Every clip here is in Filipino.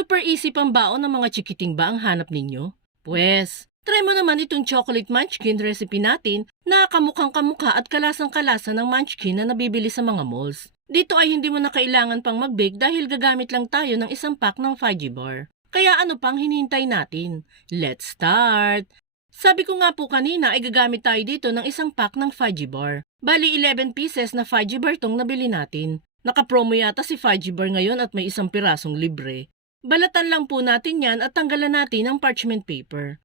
Super easy pambaon ng mga chikiting ba ang hanap ninyo? Pwes, try mo naman itong chocolate munchkin recipe natin na kamukhang kamukha at kalasang-kalasa ng munchkin na nabibili sa mga malls. Dito ay hindi mo na kailangan pang mag-bake dahil gagamit lang tayo ng isang pack ng fudgy bar. Kaya ano pang hinihintay natin? Let's start! Sabi ko nga po kanina ay gagamit tayo dito ng isang pack ng fudgy bar. Bali 11 pieces na fudgy bar tong nabili natin. Naka-promo yata si fudgy bar ngayon at may isang pirasong libre. Balatan lang po natin yan at tanggalan natin ang parchment paper.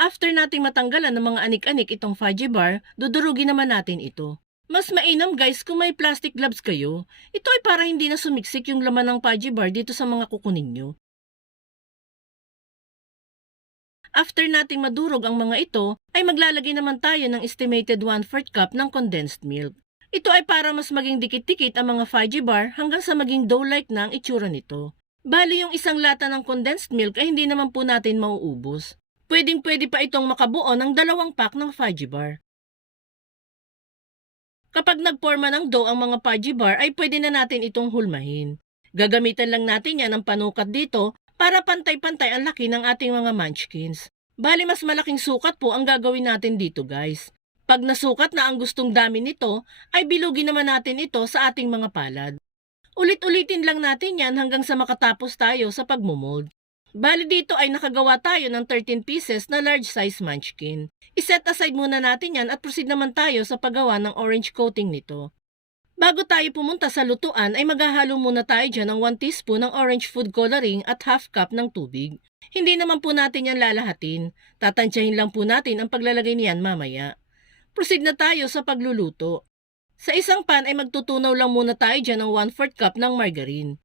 After nating matanggalan ng mga anik-anik itong fudgy bar, dudurugin naman natin ito. Mas mainam guys kung may plastic gloves kayo. Ito ay para hindi na sumiksik yung laman ng fudgy bar dito sa mga kuko ninyo. After nating madurog ang mga ito, ay maglalagay naman tayo ng estimated 1/4 cup ng condensed milk. Ito ay para mas maging dikit-dikit ang mga fudgy bar hanggang sa maging dough-like na ang itsura nito. Bali yung isang lata ng condensed milk ay hindi naman po natin mauubos. Pwedeng-pwede pa itong makabuo ng 2 pack ng fudgy bar. Kapag nagporma ng dough ang mga fudgy bar ay pwede na natin itong hulmahin. Gagamitan lang natin yan ng panukat dito para pantay-pantay ang laki ng ating mga munchkins. Bali mas malaking sukat po ang gagawin natin dito guys. Pag nasukat na ang gustong dami nito, ay bilugin naman natin ito sa ating mga palad. Ulit-ulitin lang natin yan hanggang sa makatapos tayo sa pagmumold. Bali dito ay nakagawa tayo ng 13 pieces na large size munchkin. Iset aside muna natin yan at proceed naman tayo sa paggawa ng orange coating nito. Bago tayo pumunta sa lutuan ay maghahalo muna tayo dyan ng 1 teaspoon ng orange food coloring at half cup ng tubig. Hindi naman po natin yan lalahatin. Tatansyahin lang po natin ang paglalagay niyan mamaya. Proceed na tayo sa pagluluto. Sa isang pan ay magtutunaw lang muna tayo dyan ng 1/4 cup ng margarine.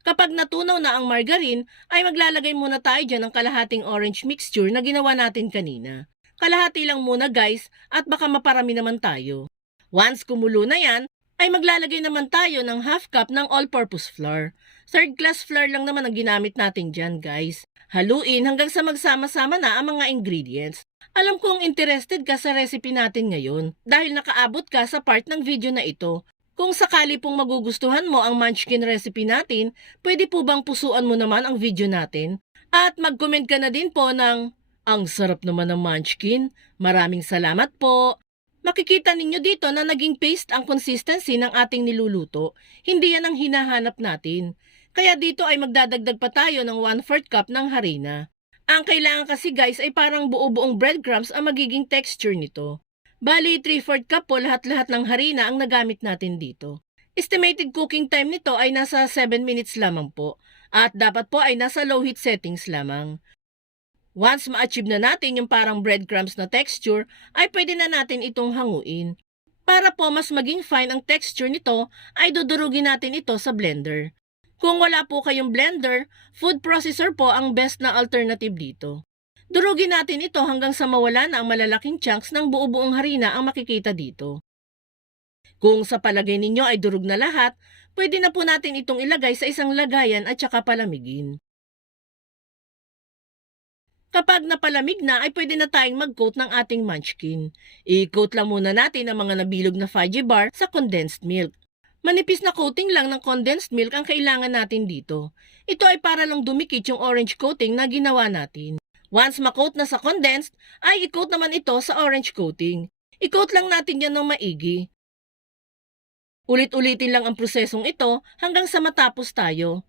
Kapag natunaw na ang margarine, ay maglalagay muna tayo dyan ng kalahating orange mixture na ginawa natin kanina. Kalahati lang muna guys at baka maparami naman tayo. Once kumulo na yan, ay maglalagay naman tayo ng half cup ng all-purpose flour. Third class flour lang naman ang ginamit natin dyan guys. Haluin hanggang sa magsama-sama na ang mga ingredients. Alam kong interested ka sa recipe natin ngayon dahil nakaabot ka sa part ng video na ito. Kung sakali pong magugustuhan mo ang munchkin recipe natin, pwede po bang pusuan mo naman ang video natin? At mag-comment ka na din po ng, "Ang sarap naman ng munchkin, maraming salamat po." Makikita ninyo dito na naging paste ang consistency ng ating niluluto. Hindi yan ang hinahanap natin. Kaya dito ay magdadagdag pa tayo ng 1/4 cup ng harina. Ang kailangan kasi guys ay parang buo-buong breadcrumbs ang magiging texture nito. Bali 3/4 cup po lahat-lahat ng harina ang nagamit natin dito. Estimated cooking time nito ay nasa 7 minutes lamang po. At dapat po ay nasa low heat settings lamang. Once ma-achieve na natin yung parang breadcrumbs na texture, ay pwede na natin itong hanguin. Para po mas maging fine ang texture nito, ay dudurugin natin ito sa blender. Kung wala po kayong blender, food processor po ang best na alternative dito. Durugin natin ito hanggang sa mawala na ang malalaking chunks ng buo-buong harina ang makikita dito. Kung sa palagay ninyo ay durug na lahat, pwede na po natin itong ilagay sa isang lagayan at saka palamigin. Kapag napalamig na ay pwede na tayong mag-coat ng ating munchkin. I-coat lang muna natin ang mga nabilog na fudgy bar sa condensed milk. Manipis na coating lang ng condensed milk ang kailangan natin dito. Ito ay para lang dumikit yung orange coating na ginawa natin. Once ma-coat na sa condensed, ay i-coat naman ito sa orange coating. I-coat lang natin yan ng maigi. Ulit-ulitin lang ang prosesong ito hanggang sa matapos tayo.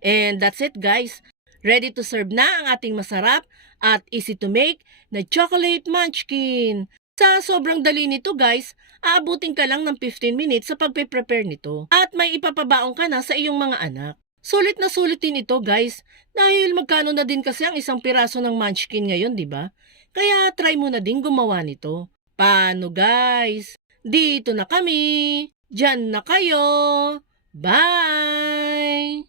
And that's it guys. Ready to serve na ang ating masarap at easy to make na chocolate munchkin. Sa sobrang dali nito guys, aabutin ka lang ng 15 minutes sa pagpe-prepare nito at may ipapabaon ka na sa iyong mga anak. Sulit na sulit din ito guys dahil magkano na din kasi ang isang piraso ng munchkin ngayon, di ba? Kaya try mo na din gumawa nito. Paano guys? Dito na kami. Diyan na kayo. Bye!